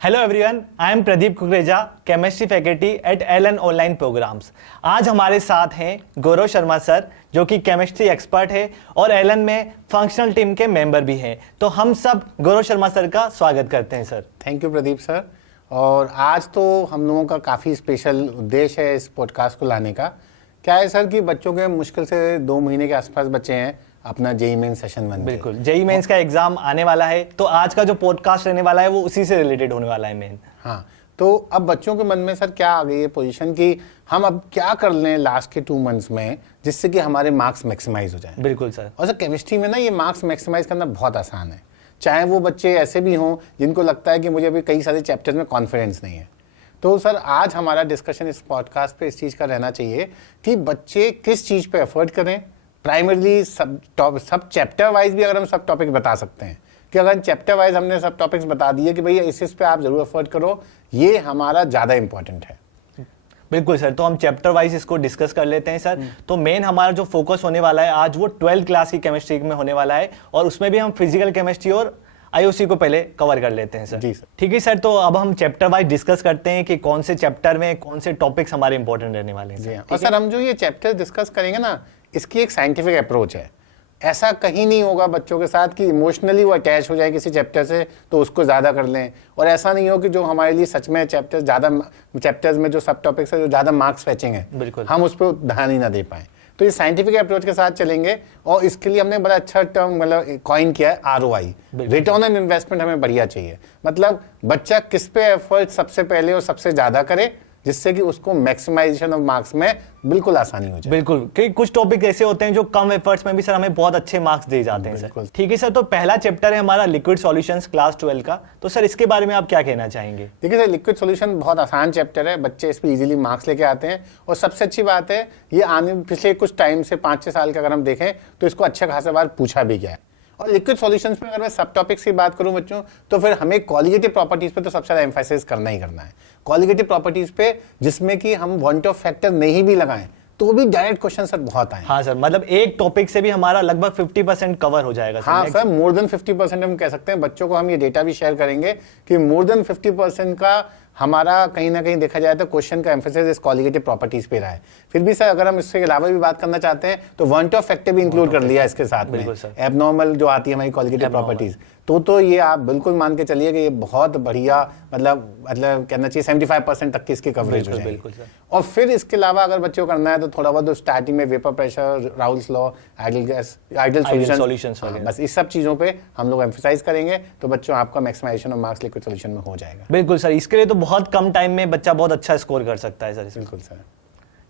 Hello everyone, I am Pradeep Kukreja, chemistry faculty at Allen online programs. आज हमारे साथ हैं गौरव शर्मा सर, जो कि केमिस्ट्री एक्सपर्ट है और एलन में फंक्शनल टीम के मेंबर भी हैं। तो हम सब गौरव शर्मा सर का स्वागत करते हैं sir. Thank you Pradeep sir. और आज तो हम लोगों का काफ़ी स्पेशल उद्देश्य है इस पॉडकास्ट को लाने का। क्या है सर कि बच्चों के मुश्किल से 2 महीने के आसपास बच्चे हैं अपना जेईई मेंस सेशन बन। बिल्कुल, जेईई मेंस का एग्जाम आने वाला है, तो आज का जो पॉडकास्ट रहने वाला है वो उसी से रिलेटेड होने वाला है मेन। हाँ, तो अब बच्चों के मन में सर क्या आ गई है पोजीशन कि हम अब क्या कर लें लास्ट के 2 मंथ्स में जिससे कि हमारे मार्क्स मैक्सिमाइज हो जाएं। बिल्कुल सर। और सर केमिस्ट्री में ना ये मार्क्स मैक्सिमाइज करना बहुत आसान है, चाहे वो बच्चे ऐसे भी हों जिनको लगता है कि मुझे अभी कई सारे चैप्टर्स में कॉन्फिडेंस नहीं है। तो सर आज हमारा डिस्कशन इस पॉडकास्ट पे इस चीज़ का रहना चाहिए कि बच्चे किस चीज़ पे एफर्ट करें। प्राइमरली सब चैप्टर वाइज भी अगर हम सब टॉपिक बता सकते हैं कि अगर चैप्टर वाइज हमने सब टॉपिक्स बता दिए कि भैया इस पे आप जरूर एफर्ट करो, ये हमारा ज़्यादा इंपॉर्टेंट है। बिल्कुल सर, तो हम चैप्टर वाइज इसको डिस्कस कर लेते हैं सर। तो मेन हमारा जो फोकस होने वाला है आज वो 12th क्लास की केमिस्ट्री में होने वाला है, और उसमें भी हम फिजिकल केमिस्ट्री और आईओसी को पहले कवर कर लेते हैं सर। जी सर। ठीक है सर, तो अब हम चैप्टर वाइज डिस्कस करते हैं कि कौन से चैप्टर में कौन से टॉपिक्स हमारे इंपॉर्टेंट रहने वाले हैं। जी हाँ। और सर हम जो ये चैप्टर डिस्कस करेंगे ना, इसकी एक साइंटिफिक अप्रोच है। ऐसा कहीं नहीं होगा बच्चों के साथ कि इमोशनली वो अटैच हो जाए किसी चैप्टर से तो उसको ज़्यादा कर लें, और ऐसा नहीं हो कि जो हमारे लिए सच में चैप्टर्स में जो सब टॉपिक्स है जो ज़्यादा मार्क्स फैचिंग है, बिल्कुल, हम उस पर ध्यान ही ना दे पाएँ। तो ये साइंटिफिक अप्रोच के साथ चलेंगे, और इसके लिए हमने बड़ा अच्छा टर्म मतलब कॉइन किया है ROI, रिटर्न ऑन इन्वेस्टमेंट। हमें बढ़िया चाहिए, मतलब बच्चा किस पे एफर्ट सबसे पहले और सबसे ज़्यादा करे जिससे कि उसको मैक्सिमाइजेशन ऑफ मार्क्स में बिल्कुल आसानी हो जाए। बिल्कुल, क्योंकि कुछ टॉपिक ऐसे होते हैं जो कम एफर्ट्स में भी सर हमें बहुत अच्छे मार्क्स दे जाते हैं सर। ठीक है सर, तो पहला चैप्टर है हमारा लिक्विड सॉल्यूशंस क्लास 12 का। तो सर इसके बारे में आप क्या कहना चाहेंगे? देखिए सर, लिक्विड सॉल्यूशन बहुत आसान चैप्टर है, बच्चे इस पर इजीली मार्क्स लेके आते हैं। और सबसे अच्छी बात है ये पिछले कुछ टाइम से 5-6 साल का अगर हम देखें तो इसको अच्छा खासा बार पूछा भी गया है। और लिक्विड सॉल्यूशंस में अगर मैं सब टॉपिक्स की बात करूं बच्चों, तो फिर हमें क्वालिटेटिव प्रॉपर्टीज पे तो सबसे ज़्यादा एम्फेसिस करना ही करना है। क्वालिटेटिव प्रॉपर्टीज पे जिसमें कि हम वांट ऑफ फैक्टर नहीं भी लगाएं तो भी डायरेक्ट क्वेश्चन सर बहुत आए। हाँ सर, मतलब एक टॉपिक से भी हमारा लगभग 50% कवर हो जाएगा सर। हाँ सर, मोर देन 50% हम कह सकते हैं। बच्चों को हम ये डेटा भी शेयर करेंगे कि मोर देन 50% का हमारा कहीं ना कहीं देखा जाए तो क्वेश्चन का एम्फेसिस इस क्वालिटेटिव प्रॉपर्टीज पे रहा है। फिर भी सर अगर हम इसके अलावा भी बात करना चाहते हैं तो वांट ऑफ फैक्टर भी इंक्लूड कर लिया इसके साथ में, एबनॉर्मल जो आती है हमारी क्वालिटेटिव प्रॉपर्टीज। तो ये आप बिल्कुल मान के चलिए कि ये बहुत बढ़िया मतलब कहना चाहिए 75% तक की इसकी कवरेज हो जाएगी। और फिर इसके अलावा अगर बच्चों को करना है तो थोड़ा बहुत स्टार्टिंग में vapour pressure, Raoult's law, ideal solutions, बस इस सब चीज़ों पे हम लोग एम्फेसाइज करेंगे तो बच्चों आपका maximization of marks liquid solution में हो जाएगा। बिल्कुल सर, इसके लिए तो बहुत कम टाइम में बच्चा बहुत अच्छा स्कोर कर सकता है सर। बिल्कुल सर।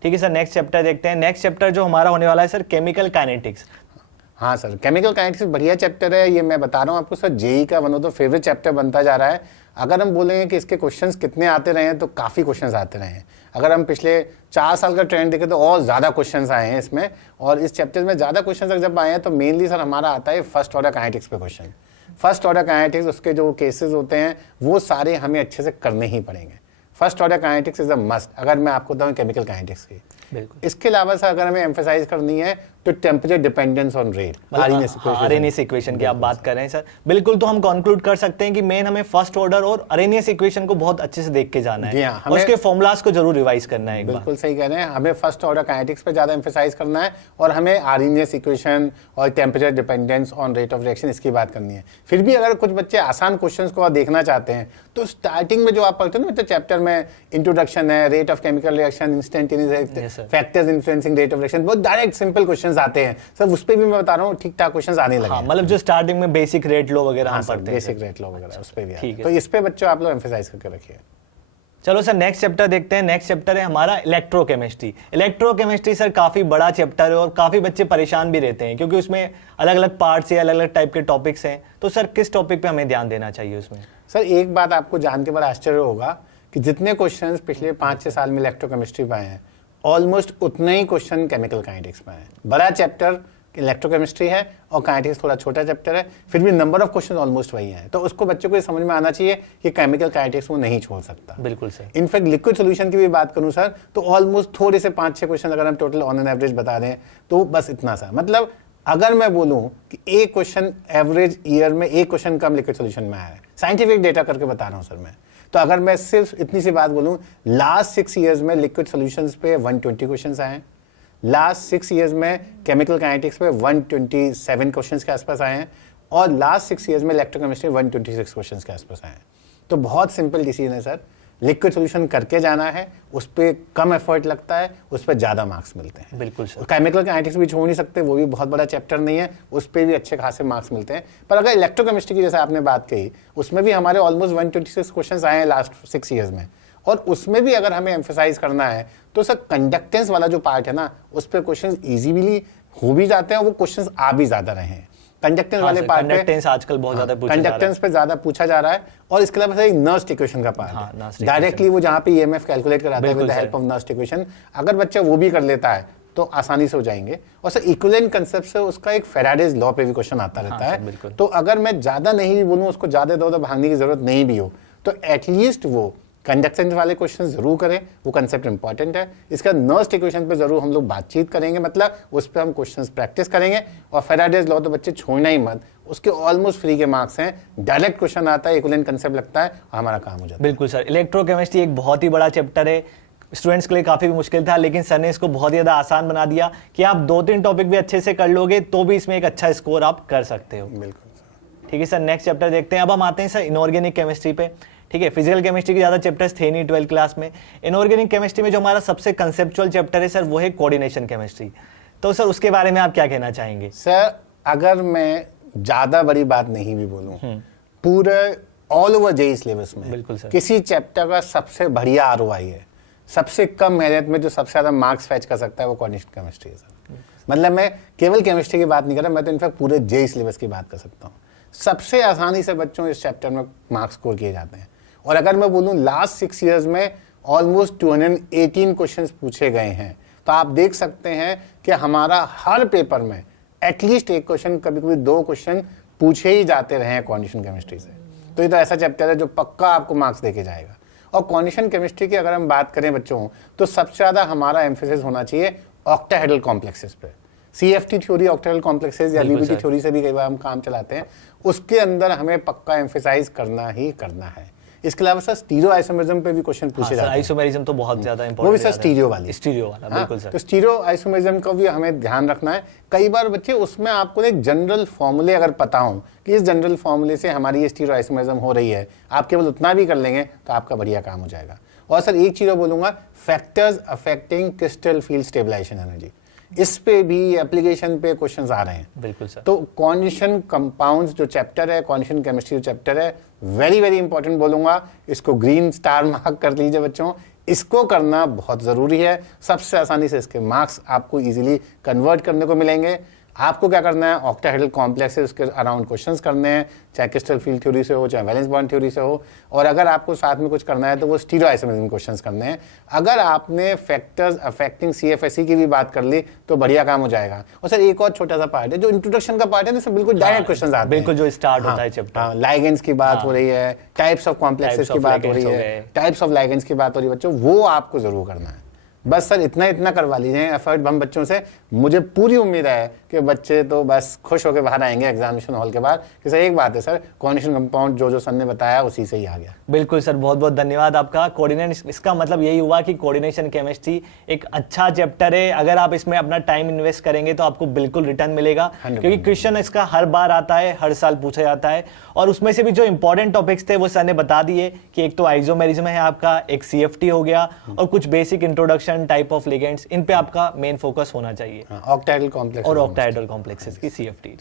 ठीक है सर, नेक्स्ट चैप्टर देखते हैं। नेक्स्ट चैप्टर जो हमारा होने वाला है सर, केमिकल काइनेटिक्स। हाँ सर, केमिकल काइनेटिक्स बढ़िया चैप्टर है। ये मैं बता रहा हूँ आपको सर, जेईई का one of the favourite chapter बनता जा रहा है। अगर हम बोलेंगे कि इसके क्वेश्चंस कितने आते रहे हैं तो काफ़ी क्वेश्चंस आते रहे हैं। अगर हम पिछले 4 साल का ट्रेंड देखें तो और ज़्यादा क्वेश्चंस आए हैं इसमें। और इस चैप्टर में ज़्यादा क्वेश्चंस जब आए हैं तो मेनली सर हमारा आता है फर्स्ट ऑर्डर काइनेटिक्स पे क्वेश्चन। फर्स्ट ऑर्डर काइनेटिक्स उसके जो केसेस होते हैं वो सारे हमें अच्छे से करने ही पड़ेंगे। First order kinetics is a must, अगर मैं आपको बताऊं केमिकल काइनेटिक्स की। इसके अलावा सर अगर हमें एम्फेसाइज करनी है तो temperature dependence on rate, Arrhenius equation की आप बात कर रहे हैं सर। बिल्कुल, तो हम कंक्लूड कर सकते हैं कि मेन हमें फर्स्ट ऑर्डर और अरेनियस इक्वेशन को बहुत अच्छे से देख के जाना है। हाँ, उसके फॉर्मूलाज को जरूर रिवाइज करना है। बिल्कुल सही कह रहे हैं, हमें फर्स्ट ऑर्डर काइनेटिक्स पे ज्यादा एम्फेसाइज करना है और हमें अरेनियस इक्वेशन और temperature dependence on rate of reaction इसकी बात करनी है। फिर भी अगर कुछ बच्चे आसान क्वेश्चंस को देखना चाहते हैं तो स्टार्टिंग में जो आप पढ़ते हो ना चैप्टर में, इंट्रोडक्शन है, rate of chemical reaction, instantaneous factors influencing rate of reaction, बहुत डायरेक्ट सिंपल क्वेश्चंस आते हैं सर। उस पे भी मैं बता रहा हूँ ठीक ठाक क्वेश्चंस आने लगे। मतलब जो स्टार्टिंग में बेसिक रेट लॉ वगैरह हम पढ़ते हैं, बेसिक रेट लॉ वगैरह उस पे भी आते हैं। तो इस पे बच्चों आप लोग एम्फेसाइज करके रखिए। चलो सर, नेक्स्ट चैप्टर देखते हैं। नेक्स्ट चैप्टर है हमारा इलेक्ट्रोकेमिस्ट्री। इलेक्ट्रोकेमिस्ट्री सर काफी बड़ा चैप्टर है और काफी बच्चे परेशान भी रहते हैं क्योंकि उसमें अलग अलग पार्ट्स है, अलग अलग टाइप के टॉपिक्स हैं। तो सर किस टॉपिक पे हमें ध्यान देना चाहिए उसमें? सर एक बात आपको जान के बड़ा आश्चर्य होगा कि जितने क्वेश्चंस पिछले 5-6 साल में इलेक्ट्रोकेमिस्ट्री पे आए हैं ऑलमोस्ट उतने ही क्वेश्चन केमिकल काइनेटिक्स में आए। बड़ा चैप्टर इलेक्ट्रोकेमिस्ट्री है और काइनेटिक्स थोड़ा छोटा चैप्टर है, फिर भी नंबर ऑफ क्वेश्चन ऑलमोस्ट वही है। तो उसको बच्चों को ये समझ में आना चाहिए कि केमिकल काइनेटिक्स वो नहीं छोड़ सकता। बिल्कुल सर। इनफैक्ट लिक्विड सोल्यूशन की भी बात करूं सर तो ऑलमोस्ट थोड़े से 5-6 क्वेश्चन अगर हम टोटल ऑन एन एवरेज बता दें तो बस इतना सा, मतलब अगर मैं बोलूं कि एक क्वेश्चन एवरेज ईयर में एक क्वेश्चन कम लिक्विड सोल्यूशन में आया है, साइंटिफिक डेटा करके बता रहा हूं सर मैं, तो अगर मैं सिर्फ इतनी सी बात बोलूं, लास्ट 6 ईयर्स में लिक्विड सॉल्यूशंस पे 120 क्वेश्चंस आए हैं, लास्ट 6 ईयर्स में केमिकल काइनेटिक्स पे 127 क्वेश्चंस के आसपास आए हैं, और लास्ट 6 ईयर्स में इलेक्ट्रोकेमिस्ट्री 126 क्वेश्चंस के आसपास आए हैं। तो बहुत सिंपल डिसीजन है सर, लिक्विड सॉल्यूशन करके जाना है, उस पर कम एफर्ट लगता है, उस पर ज़्यादा मार्क्स मिलते हैं। बिल्कुल सर। केमिकल काइनेटिक्स भी छोड़ नहीं सकते, वो भी बहुत बड़ा चैप्टर नहीं है, उस पर भी अच्छे खासे मार्क्स मिलते हैं। पर अगर इलेक्ट्रोकेमिस्ट्री की जैसे आपने बात कही, उसमें भी हमारे ऑलमोस्ट 126 क्वेश्चंस आए हैं लास्ट 6 ईयर्स में, और उसमें भी अगर हमें एम्फेसाइज करना है तो सर कंडक्टेंस वाला जो पार्ट है ना, उस पर क्वेश्चंस इजीली हो भी जाते हैं और वो क्वेश्चंस आ भी ज़्यादा रहे हैं। कंडक्टेंस वाले पार्ट पे आजकल बहुत ज्यादा पूछा जा रहा है। कंडक्टेंस पे ज्यादा पूछा जा रहा है, और इसके अलावा एक नर्स्ट इक्वेशन का पार्ट है, डायरेक्टली वो जहाँ पे ईएमएफ कैलकुलेट कराता है with the help of Nernst equation, अगर बच्चा वो भी कर लेता है तो आसानी से हो जाएंगे। और सर इक्विवेलेंट कांसेप्ट से उसका एक फैराडेज लॉ पे भी क्वेश्चन आता रहता है, तो अगर मैं ज्यादा नहीं भी बोलूँ, उसको ज्यादा इधर भागने की जरूरत नहीं भी हो, तो एटलीस्ट वो कंडक्टेंस वाले क्वेश्चन जरूर करें, वो कंसेप्ट इंपॉर्टेंट है। इसका नर्स्ट इक्वेशन पे जरूर हम लोग बातचीत करेंगे, मतलब उस पर हम क्वेश्चंस प्रैक्टिस करेंगे। और फैराडेज लॉ तो बच्चे छोड़ना ही मत, उसके ऑलमोस्ट फ्री के मार्क्स हैं, डायरेक्ट क्वेश्चन आता है, इक्विवेलेंट कंसेप्ट लगता है, हमारा काम हो जाता है। बिल्कुल सर, इलेक्ट्रोकेमिस्ट्री एक बहुत ही बड़ा चैप्टर है, स्टूडेंट्स के लिए काफी मुश्किल था, लेकिन सर ने इसको बहुत ही ज्यादा आसान बना दिया कि आप 2-3 टॉपिक भी अच्छे से कर लोगे तो भी इसमें एक अच्छा स्कोर आप कर सकते हो। बिल्कुल। ठीक है सर, नेक्स्ट चैप्टर देखते हैं। अब हम आते हैं सर इनऑर्गेनिक केमिस्ट्री पे। ठीक है, फिजिकल केमिस्ट्री के ज़्यादा चैप्टर्स थे नहीं 12th क्लास में। इनऑर्गेनिक केमिस्ट्री में जो हमारा सबसे कंसेप्चुअल चैप्टर है सर, वो है कोऑर्डिनेशन केमिस्ट्री। तो सर उसके बारे में आप क्या कहना चाहेंगे? सर अगर मैं ज़्यादा बड़ी बात नहीं भी बोलूँ, पूरे ऑल ओवर जेईई सिलेबस में बिल्कुल सर, किसी चैप्टर का सबसे बढ़िया आरओआई है, सबसे कम मेहनत में जो सबसे ज़्यादा मार्क्स फैच कर सकता है, वो कोऑर्डिनेशन केमिस्ट्री है सर। मतलब मैं केवल केमिस्ट्री की बात नहीं कर रहा, मैं तो इनफैक्ट पूरे जेईई सिलेबस की बात कर सकता हूँ। सबसे आसानी से बच्चों इस चैप्टर में मार्क्स स्कोर किए जाते हैं। और अगर मैं बोलूं लास्ट 6 ईयर्स में ऑलमोस्ट 218 क्वेश्चंस पूछे गए हैं, तो आप देख सकते हैं कि हमारा हर पेपर में एटलीस्ट एक क्वेश्चन, कभी कभी 2 क्वेश्चन पूछे ही जाते रहे हैं कोऑर्डिनेशन केमिस्ट्री से। तो ये तो ऐसा चैप्टर है जो पक्का आपको मार्क्स देके जाएगा। और कोऑर्डिनेशन केमिस्ट्री की अगर हम बात करें बच्चों, तो सबसे ज़्यादा हमारा एम्फेसिस होना चाहिए ऑक्टाहेड्रल कॉम्प्लेक्सेस पे। सीएफटी थ्योरी, ऑक्टाहेड्रल कॉम्प्लेक्सेस या बीबीटी थ्योरी से भी कई बार हम काम चलाते हैं, उसके अंदर हमें पक्का एम्फेसाइज करना ही करना है। इसके अलावा सर स्टीरियो आइसोमेरिज्म पे भी क्वेश्चन पूछे जाते हैं। आइसोमेरिज्म तो बहुत ज्यादा इंपॉर्टेंट है, वो भी सर स्टीरियो वाला बिल्कुल सर। तो स्टीरियो आइसोमेरिज्म का भी हमें ध्यान रखना है। कई बार बच्चे उसमें आपको एक जनरल फॉर्मूले अगर पता हो कि इस जनरल फॉर्मूले से हमारी ये स्टीरियो आइसोमेरिज्म हो रही है, आप केवल उतना भी कर लेंगे तो आपका बढ़िया काम हो जाएगा। और सर एक चीज बोलूंगा, factors affecting crystal field stabilization energy, इस पे भी एप्लीकेशन पे क्वेश्चंस आ रहे हैं। बिल्कुल सर। तो कोऑर्डिनेशन कंपाउंड्स जो चैप्टर है, कोऑर्डिनेशन केमिस्ट्री जो चैप्टर है, वेरी वेरी इंपॉर्टेंट बोलूंगा। इसको ग्रीन स्टार मार्क कर लीजिए बच्चों, इसको करना बहुत ज़रूरी है। सबसे आसानी से इसके मार्क्स आपको इजीली कन्वर्ट करने को मिलेंगे। आपको क्या करना है, ऑक्टाहेड्रल कॉम्प्लेक्स उसके अराउंड क्वेश्चंस करने हैं, चाहे क्रिस्टल फील्ड थ्योरी से हो, चाहे वैलेंस बॉन्ड थ्योरी से हो। और अगर आपको साथ में कुछ करना है तो वो स्टीरियो आइसोमेरिज्म क्वेश्चंस करने हैं। अगर आपने फैक्टर्स अफेक्टिंग सीएफएसई की भी बात कर ली तो बढ़िया काम हो जाएगा। और सर एक और छोटा सा पार्ट है, जो इंट्रोडक्शन का पार्ट है, जिसमें बिल्कुल डायरेक्ट क्वेश्चंस आते हैं, बिल्कुल जो स्टार्ट होता है चैप्टर। लाइगेंड्स की बात हो रही है, टाइप्स ऑफ कॉम्प्लेक्सेस की बात हो रही है, टाइप्स ऑफ लाइगेंड्स की बात हो रही है बच्चों, वो आपको जरूर करना है। बस सर इतना करवा लीजिए एफर्ट हम बच्चों से। मुझे पूरी उम्मीद है कि बच्चे तो बस खुश होकर बाहर आएंगे एग्जामिनेशन हॉल के बाद कि सर एक बात है सर, कोऑर्डिनेशन कंपाउंड जो सर ने बताया उसी से ही आ गया। बिल्कुल सर, बहुत बहुत धन्यवाद आपका। कोऑर्डिनेशन, इसका मतलब यही हुआ कि कोऑर्डिनेशन केमिस्ट्री एक अच्छा चैप्टर है। अगर आप इसमें अपना टाइम इन्वेस्ट करेंगे तो आपको बिल्कुल रिटर्न मिलेगा, क्योंकि क्वेश्चन इसका हर बार आता है, हर साल पूछा जाता है। और उसमें से भी जो इंपॉर्टेंट टॉपिक्स थे वो सर ने बता दिए कि एक तो आइसोमेरिज्म है आपका, एक सीएफटी हो गया, और कुछ basic introduction, type of ligands, इन पे आपका मेन फोकस होना चाहिए। ऑक्टाहेड्रल कॉम्प्लेक्स और ऑक्टाहेड्रल कॉम्प्लेक्सेस की सीएफटी।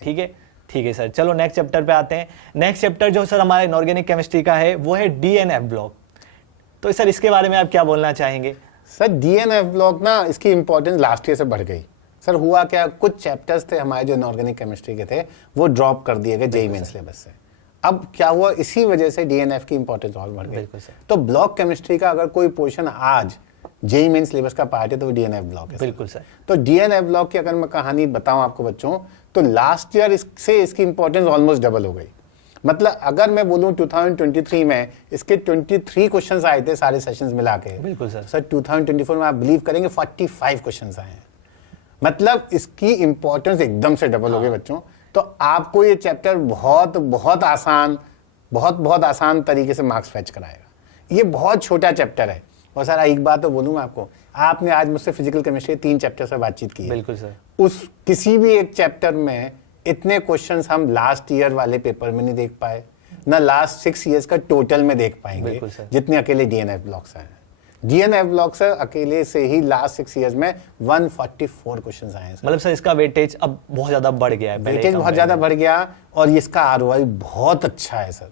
ठीक है सर, चलो नेक्स्ट चैप्टर पे आते हैं। नेक्स्ट चैप्टर जो सर हमारे इनऑर्गेनिक केमिस्ट्री का है वो है डीएनएफ ब्लॉक। तो सर इसके बारे में आप क्या बोलना चाहेंगे? सर डीएनएफ ब्लॉक ना, इसकी इंपॉर्टेंस लास्ट ईयर से बढ़ गई। सर हुआ क्या, कुछ चैप्टर्स थे हमारे जो इनऑर्गेनिक केमिस्ट्री के थे वो ड्रॉप कर दिए गए जेईई मेन सिलेबस से। अब क्या हुआ, इसी वजह से डीएनएफ की इंपॉर्टेंस और बढ़ गई। तो ब्लॉक केमिस्ट्री का अगर कोई पोर्शन आज जेईई मेन सिलेबस का पार्ट है तो वो डीएनएफ ब्लॉक है। बिल्कुल सर। तो डीएनएफ ब्लॉक की अगर मैं कहानी बताऊं आपको बच्चों, तो लास्ट ईयर इससे इसकी इंपॉर्टेंस ऑलमोस्ट डबल हो गई। मतलब अगर मैं बोलूं 2023 में इसके 23 क्वेश्चंस आए थे सारे सेशंस मिला के। बिल्कुल सर। सर 2024 में आप बिलीव करेंगे 45 क्वेश्चंस आए हैं। मतलब इसकी इंपॉर्टेंस एकदम से डबल हो गई बच्चों। तो आपको ये चैप्टर बहुत आसान तरीके से मार्क्स फैच कराएगा। ये बहुत छोटा चैप्टर है। और सर एक बात तो बोलूँ मैं आपको, आपने आज मुझसे फिजिकल केमिस्ट्री 3 चैप्टर से बातचीत की है। बिल्कुल सर। उस किसी भी एक चैप्टर में इतने क्वेश्चंस हम लास्ट ईयर वाले पेपर में नहीं देख पाए, ना लास्ट 6 इयर्स का टोटल में देख पाएंगे जितने अकेले डीएनएफ ब्लॉक्स हैं। डीएनएफ ब्लॉक्स अकेले से ही लास्ट 6 इयर्स में 144 क्वेश्चंस आए हैं। मतलब सर इसका वेटेज अब बहुत ज्यादा बढ़ गया है, वेटेज बहुत ज्यादा बढ़ गया और इसका आरओआई बहुत अच्छा है सर।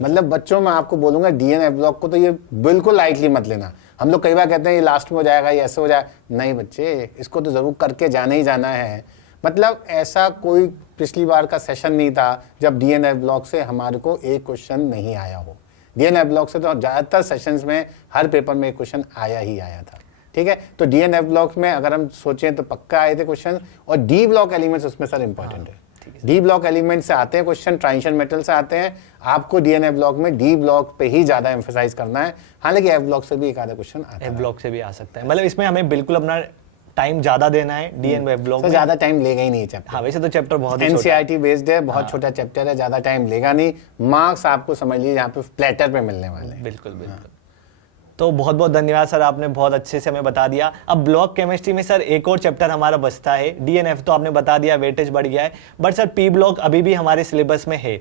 मतलब बच्चों में आपको बोलूंगा डीएनएफ ब्लॉक को तो ये बिल्कुल लाइटली मत लेना। हम लोग कई बार कहते हैं ये लास्ट में हो जाएगा, ये ऐसे हो जाएगा, नहीं बच्चे, इसको तो जरूर करके जाना ही जाना है। मतलब ऐसा कोई पिछली बार का सेशन नहीं था जब डीएनएफ ब्लॉक से हमारे को एक क्वेश्चन नहीं आया हो। डीएनएफ ब्लॉक से तो ज़्यादातर सेशंस में हर पेपर में एक क्वेश्चन आया ही आया था। ठीक है, तो डीएनएफ ब्लॉक में अगर हम सोचें तो पक्का आए थे क्वेश्चन। और डी ब्लॉक एलिमेंट्स उसमें सर इंपॉर्टेंट है। डी ब्लॉक एलिमेंट से आते हैं क्वेश्चन, ट्रांजिशन मेटल से आते हैं। आपको डीएनएफ ब्लॉक में डी ब्लॉक पे ही ज्यादा एम्फेसाइज करना है। हालांकि एफ ब्लॉक से भी एक आधा क्वेश्चन आता है, एफ ब्लॉक से भी आ सकता है। मतलब इसमें हमें बिल्कुल अपना टाइम ज्यादा देना है। डीएनएफ ब्लॉक में ज्यादा टाइम लेगा ही नहीं चैप्टर। हाँ, वैसे तो चैप्टर बहुत एनसीईआरटी बेस्ड है, बहुत छोटा चैप्टर है, ज्यादा टाइम लेगा नहीं। मार्क्स आपको समझ लीजिए यहाँ पे प्लेटर पे मिलने वाले हैं। बिल्कुल बिल्कुल। तो बहुत बहुत धन्यवाद सर, आपने बहुत अच्छे से हमें बता दिया। अब ब्लॉक केमिस्ट्री में सर एक और चैप्टर हमारा बचता है। डीएनएफ तो आपने बता दिया, वेटेज बढ़ गया है, बट सर पी ब्लॉक अभी भी हमारे सिलेबस में है।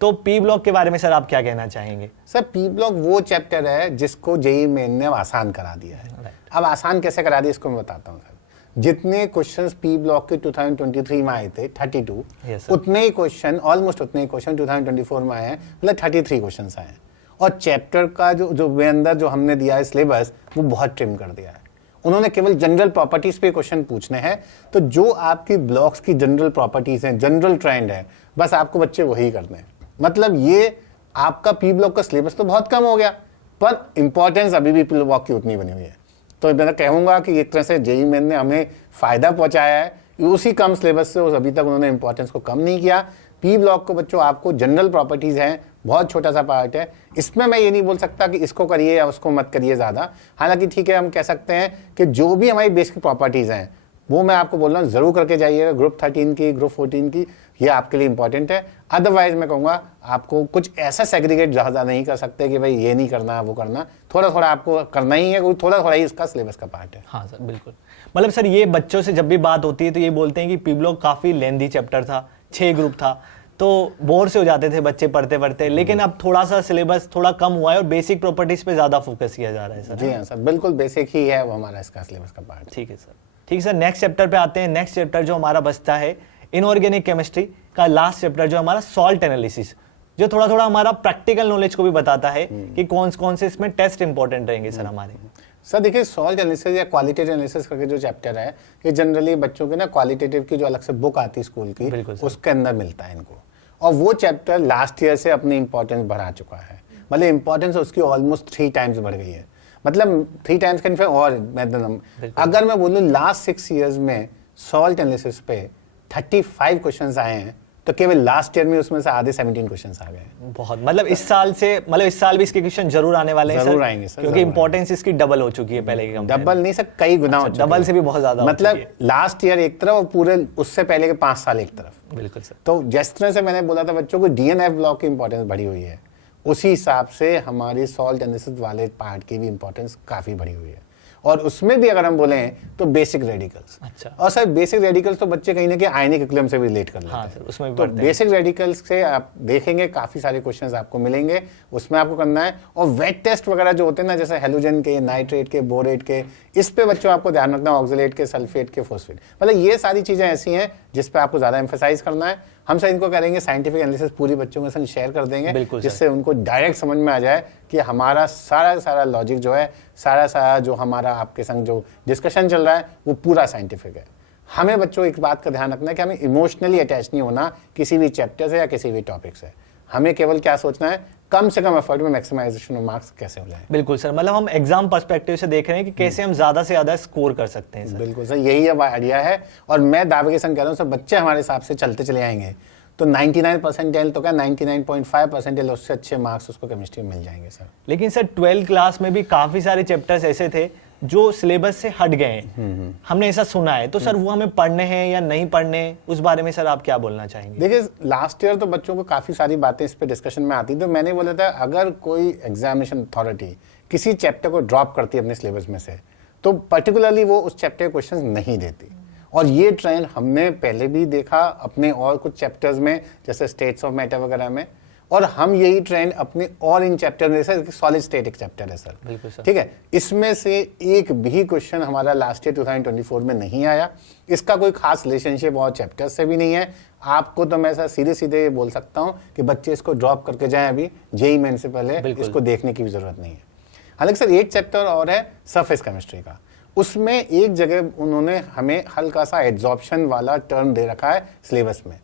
तो पी ब्लॉक के बारे में सर आप क्या कहना चाहेंगे? सर पी ब्लॉक वो चैप्टर है जिसको जेईई मेन ने आसान करा दिया है। अब आसान कैसे करा दिया इसको मैं बताता हूँ सर। जितने क्वेश्चंस पी ब्लॉक के 2023 में आए थे 32, उतने ही क्वेश्चन, ऑलमोस्ट उतने ही क्वेश्चन 2024 में आए हैं। मतलब 33 क्वेश्चन आए हैं। और चैप्टर का जो अंदर जो हमने दिया है सिलेबस, वो बहुत ट्रिम कर दिया है। उन्होंने केवल जनरल प्रॉपर्टीज पे क्वेश्चन पूछने हैं। तो जो आपकी ब्लॉक्स की जनरल प्रॉपर्टीज हैं, जनरल ट्रेंड है, बस आपको बच्चे वही करने हैं। मतलब ये आपका पी ब्लॉक का सिलेबस तो बहुत कम हो गया, पर इंपॉर्टेंस अभी भी पी ब्लॉक की उतनी बनी हुई है। तो मैं कहूंगा कि एक तरह से जेईई मेन ने हमें फायदा पहुंचाया है। उसी कम सिलेबस से अभी तक उन्होंने इंपॉर्टेंस को कम नहीं किया। पी ब्लॉक को बच्चों आपको जनरल प्रॉपर्टीज हैं, बहुत छोटा सा पार्ट है। इसमें मैं ये नहीं बोल सकता कि इसको करिए या उसको मत करिए ज़्यादा। हालांकि ठीक है, हम कह सकते हैं कि जो भी हमारी बेसिक प्रॉपर्टीज़ हैं वो मैं आपको बोल रहा हूँ ज़रूर करके जाइएगा। ग्रुप 13 की, ग्रुप 14 की, ये आपके लिए इंपॉर्टेंट है। अदरवाइज मैं कहूँगा आपको कुछ ऐसा सेग्रीगेट ज़्यादा नहीं कर सकते कि भाई ये नहीं करना वो करना। थोड़ा थोड़ा आपको करना ही है, थोड़ा थोड़ा ही इसका सिलेबस का पार्ट है। हाँ सर बिल्कुल। मतलब सर ये बच्चों से जब भी बात होती है तो ये बोलते हैं कि पी ब्लॉक काफ़ी लेंथी चैप्टर था, 6 ग्रुप था, तो बोर से हो जाते थे बच्चे पढ़ते पढ़ते। लेकिन अब थोड़ा सा सिलेबस थोड़ा कम हुआ है और बेसिक प्रॉपर्टीज पे ज्यादा फोकस किया जा रहा है सर। जी हाँ सर, बिल्कुल बेसिक ही है वो हमारा इसका सिलेबस का पार्ट। ठीक है सर। ठीक है सर, नेक्स्ट चैप्टर पे आते हैं। नेक्स्ट चैप्टर जो हमारा बचता है इनऑर्गेनिक केमिस्ट्री का लास्ट चैप्टर, जो हमारा सॉल्ट एनालिसिस, जो थोड़ा थोड़ा हमारा प्रैक्टिकल नॉलेज को भी बताता है कि कौन कौन से इसमें टेस्ट इंपॉर्टेंट रहेंगे सर हमारे। सर देखिए, सॉल्ट एनालिसिस या क्वालिटेटिव एनालिसिस करके जो चैप्टर है, ये जनरली बच्चों के ना क्वालिटेटिव की जो अलग से बुक आती है स्कूल की, उसके अंदर मिलता है इनको। और वो चैप्टर लास्ट ईयर से अपनी इंपॉर्टेंस बढ़ा चुका है। मतलब इंपॉर्टेंस उसकी ऑलमोस्ट 3 टाइम्स बढ़ गई है। मतलब 3 टाइम्स कैन फिर और अगर मैं बोलूँ लास्ट 6 इयर्स में सॉल्ट एनालिसिस पे 35 क्वेश्चंस आए हैं, तो केवल लास्ट ईयर में उसमें से आधे 17 क्वेश्चंस आ गए। बहुत, मतलब इस साल से, मतलब इस साल भी इसके क्वेश्चन जरूर आने वाले हैं। जरूर आएंगे सर, क्योंकि इंपॉर्टेंस इसकी डबल हो चुकी है पहले के। डबल नहीं सर, कई गुना हो चुकी है। डबल से भी बहुत ज्यादा। मतलब लास्ट ईयर एक तरफ और पूरे उससे पहले के 5 साल एक तरफ। बिल्कुल सर। तो जिस तरह से मैंने बोला था बच्चों को डीएनएफ ब्लॉक की इंपॉर्टेंस बढ़ी हुई है, उसी हिसाब से हमारी सॉल्ट एनालिसिस वाले पार्ट की भी इंपॉर्टेंस काफी बढ़ी हुई है। और उसमें भी अगर हम बोलें तो बेसिक रेडिकल्स। अच्छा। और सर बेसिक रेडिकल्स तो बच्चे कहीं ना कहीं आयनिक इक्विलिब्रियम से भी रिलेट कर लेते हैं। हाँ सर, उसमें भी तो बेसिक रेडिकल्स से आप देखेंगे काफी सारे क्वेश्चंस आपको मिलेंगे, उसमें आपको करना है। और वेट टेस्ट वगैरह जो होते हैं ना, जैसे हेलोजन के, नाइट्रेट के, बोरेट के, इस पे बच्चों आपको ध्यान रखना, ऑक्सलेट के, सल्फेट के, फॉस्फेट, मतलब ये सारी चीजें ऐसी हैं जिस पे आपको ज्यादा एम्फेसाइज करना है। हम सर इनको करेंगे साइंटिफिक एनालिसिस पूरी बच्चों के संग शेयर कर देंगे, जिससे उनको डायरेक्ट समझ में आ जाए कि हमारा सारा लॉजिक जो है, सारा जो हमारा आपके संग जो डिस्कशन चल रहा है वो पूरा साइंटिफिक है। हमें बच्चों एक बात का ध्यान रखना है कि हमें इमोशनली अटैच नहीं होना किसी भी चैप्टर से या किसी भी टॉपिक से। हमें केवल क्या सोचना है, कम से कम एफर्ट में मैक्सिमाइजेशन ऑफ मार्क्स कैसे हो जाए। बिल्कुल सर, मतलब हम एग्जाम पर्सपेक्टिव से देख रहे हैं कि कैसे हम ज्यादा से ज्यादा स्कोर कर सकते हैं सर। बिल्कुल सर, यही अब आइडिया है। और मैं दावे के संग कह रहा हूँ सर, बच्चे हमारे हिसाब से चलते चले आएंगे तो 99 परसेंटाइल तो क्या 99.5 परसेंटाइल, उससे अच्छे मार्क्स उसको केमिस्ट्री में मिल जाएंगे सर। लेकिन सर 12th क्लास में भी काफी सारे चैप्टर्स ऐसे थे जो सिलेबस से हट गए हैं, हमने ऐसा सुना है, तो सर वो हमें पढ़ने हैं या नहीं पढ़ने, उस बारे में सर आप क्या बोलना चाहेंगे? देखिए, लास्ट ईयर तो बच्चों को काफ़ी सारी बातें इस पे डिस्कशन में आती, तो मैंने बोला था अगर कोई एग्जामिनेशन अथॉरिटी किसी चैप्टर को ड्रॉप करती है अपने सिलेबस में से, तो पर्टिकुलरली वो उस चैप्टर के क्वेश्चन नहीं देती। और ये ट्रेंड हमने पहले भी देखा अपने और कुछ चैप्टर्स में, जैसे स्टेट्स ऑफ मैटर वगैरह में, और हम यही ट्रेंड अपने और इन चैप्टर में, जैसे सॉलिड स्टेट एक चैप्टर है सर, बिल्कुल सर, ठीक है, इसमें से एक भी क्वेश्चन हमारा लास्ट ईयर 2024 में नहीं आया। इसका कोई खास रिलेशनशिप और चैप्टर से भी नहीं है। आपको तो मैं सर सीधे सीधे बोल सकता हूँ कि बच्चे इसको ड्रॉप करके जाएं, अभी जेईई मेन से पहले इसको देखने की भी जरूरत नहीं है। हालांकि सर एक चैप्टर और है सरफेस केमिस्ट्री का, उसमें एक जगह उन्होंने हमें हल्का सा एड्जॉर्प्शन वाला टर्म दे रखा है सिलेबस में,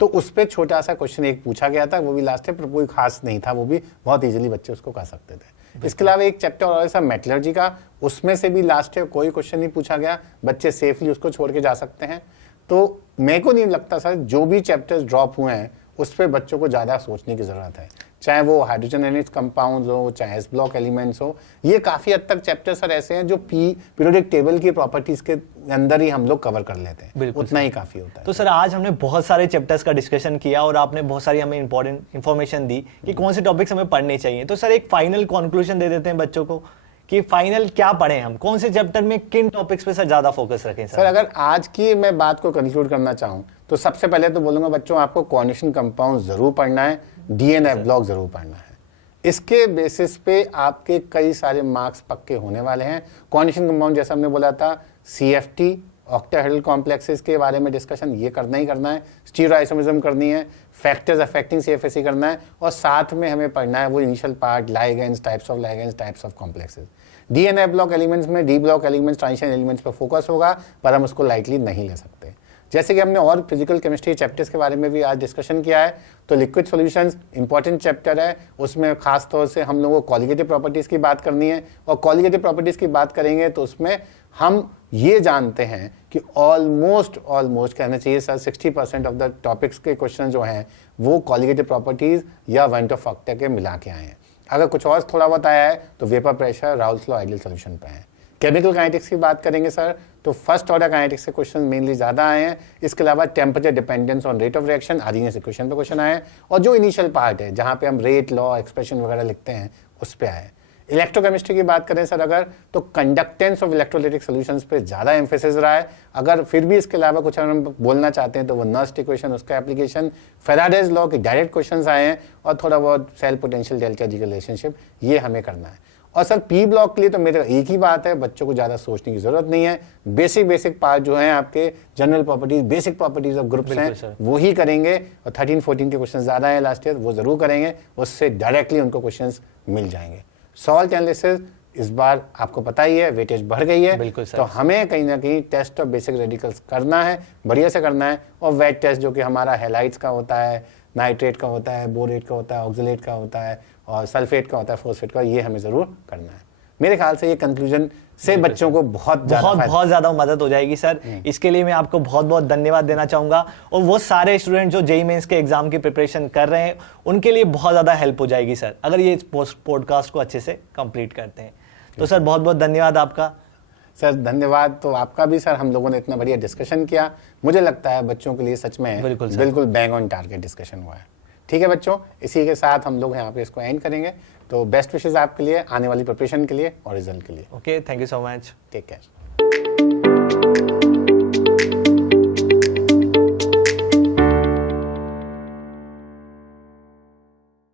तो उस पर छोटा सा क्वेश्चन एक पूछा गया था, वो भी लास्ट ईयर, पर कोई खास नहीं था, वो भी बहुत इजीली बच्चे उसको कर सकते थे। इसके अलावा एक चैप्टर और ऐसा मेटलर्जी का, उसमें से भी लास्ट ईयर कोई क्वेश्चन नहीं पूछा गया, बच्चे सेफली उसको छोड़ के जा सकते हैं। तो मेरे को नहीं लगता सर जो भी चैप्टर्स ड्रॉप हुए हैं उस पर बच्चों को ज़्यादा सोचने की ज़रूरत है, चाहे वो हाइड्रोजन एनरिच्ड कंपाउंड्स हो, चाहे एस ब्लॉक एलिमेंट्स हो। ये काफ़ी हद तक चैप्टर सर ऐसे हैं जो पीरियोडिक टेबल की प्रॉपर्टीज के अंदर ही हम लोग कवर कर लेते हैं, उतना ही काफ़ी होता है। तो सर आज हमने बहुत सारे चैप्टर्स का डिस्कशन किया और आपने बहुत सारी हमें इंपॉर्टेंट इन्फॉर्मेशन दी कि कौन से टॉपिक्स हमें पढ़ने चाहिए। तो सर एक फाइनल कंक्लूजन दे देते हैं बच्चों को कि फाइनल क्या पढ़ें, हम कौन से चैप्टर में किन टॉपिक्स पे सर ज्यादा फोकस रखें? सर अगर आज की मैं बात को कंक्लूड करना चाहूँ तो सबसे पहले तो बोलूंगा बच्चों आपको कोऑर्डिनेशन कंपाउंड जरूर पढ़ना है, डीएनए ब्लॉक जरूर पढ़ना है। इसके बेसिस पे आपके कई सारे मार्क्स पक्के होने वाले हैं। कोऑर्डिनेशन कंपाउंड जैसा हमने बोला था, सीएफटी, ऑक्टाहेड्रल कॉम्प्लेक्सेस के बारे में डिस्कशन ये करना ही करना है, स्टीरियोआइसोमरिज्म करनी है, फैक्टर्स अफेक्टिंग सीएफएससी करना है, और साथ में हमें पढ़ना है वो initial part, ligands, types of ligands, types of complexes. डीएनए ब्लॉक एलिमेंट्स में D block elements, transition elements पर फोकस होगा, पर हम उसको लाइटली नहीं ले सकते। जैसे कि हमने और फिजिकल केमिस्ट्री चैप्टर्स के बारे में भी आज डिस्कशन किया है, तो लिक्विड सॉल्यूशंस इंपॉर्टेंट चैप्टर है, उसमें खास तौर से हम लोगों को कॉलिगेटिव प्रॉपर्टीज़ की बात करनी है, और कॉलिगेटिव प्रॉपर्टीज़ की बात करेंगे तो उसमें हम ये जानते हैं कि ऑलमोस्ट कहना चाहिए सर 60% ऑफ द टॉपिक्स के क्वेश्चन जो हैं वो कॉलिगेटिव प्रॉपर्टीज़ या वेंट ऑफ फैक्टर के मिला के आए हैं। अगर कुछ और थोड़ा बहुत आया है तो vapour pressure, Raoult's law, ideal solution पे है। केमिकल काइनेटिक्स की बात करेंगे सर तो फर्स्ट ऑर्डर काइनेटिक्स के क्वेश्चन मेनली ज़्यादा आए हैं। इसके अलावा temperature dependence on rate of reaction, Arrhenius equation पे क्वेश्चन आए हैं, और जो इनिशियल पार्ट है जहाँ पे हम रेट, लॉ, एक्सप्रेशन वगैरह लिखते हैं उस पर आए। इलेक्ट्रोकेमिस्ट्री की बात करें सर अगर, तो कंडक्टेंस ऑफ इलेक्ट्रोलाइटिक सॉल्यूशंस पे ज़्यादा एम्फेसिस रहा है। अगर फिर भी इसके अलावा कुछ हम बोलना चाहते हैं तो वो नर्स्ट इक्वेशन, उसका एप्लीकेशन, फेराडेज लॉ के डायरेक्ट क्वेश्चंस आए हैं, और थोड़ा बहुत सेल पोटेंशियल डेल्टा जी का रिलेशनशिप, ये हमें करना है। और सर पी ब्लॉक के लिए तो मेरा एक ही बात है, बच्चों को ज़्यादा सोचने की जरूरत नहीं है। बेसिक पार्ट जो है आपके general properties, basic properties of groups हैं वो ही करेंगे, और 13-14 के क्वेश्चन ज़्यादा हैं लास्ट ईयर, वो ज़रूर करेंगे, उससे डायरेक्टली उनको क्वेश्चन मिल जाएंगे। सॉल्ट एनालिसिस इस बार आपको पता ही है वेटेज बढ़ गई है, तो हमें कहीं ना कहीं टेस्ट ऑफ बेसिक रेडिकल्स करना है, बढ़िया से करना है। और वेट टेस्ट जो कि हमारा हैलाइड्स का होता है, नाइट्रेट का होता है, बोरेट का होता है, ऑक्सलेट का होता है, और सल्फेट का होता है, फॉस्फेट का, ये हमें ज़रूर करना है। मेरे ख्याल से ये कंक्लूजन से बच्चों को बहुत ज़्यादा मदद हो जाएगी सर। इसके लिए मैं आपको बहुत बहुत धन्यवाद देना चाहूँगा, और वो सारे स्टूडेंट जो जेईई मेंस के एग्जाम की प्रिपरेशन कर रहे हैं उनके लिए बहुत ज़्यादा हेल्प हो जाएगी सर अगर ये पॉडकास्ट को अच्छे से कंप्लीट करते हैं। तो सर बहुत बहुत धन्यवाद आपका। सर धन्यवाद तो आपका भी सर, हम लोगों ने इतना बढ़िया डिस्कशन किया, मुझे लगता है बच्चों के लिए सच में बिल्कुल बैंग ऑन टारगेट डिस्कशन हुआ है। ठीक है बच्चों, इसी के साथ हम लोग यहाँ पे इसको एंड करेंगे। तो बेस्ट विशेस आपके लिए आने वाली प्रिपरेशन के लिए और रिजल्ट के लिए। Okay, thank you so much, take care.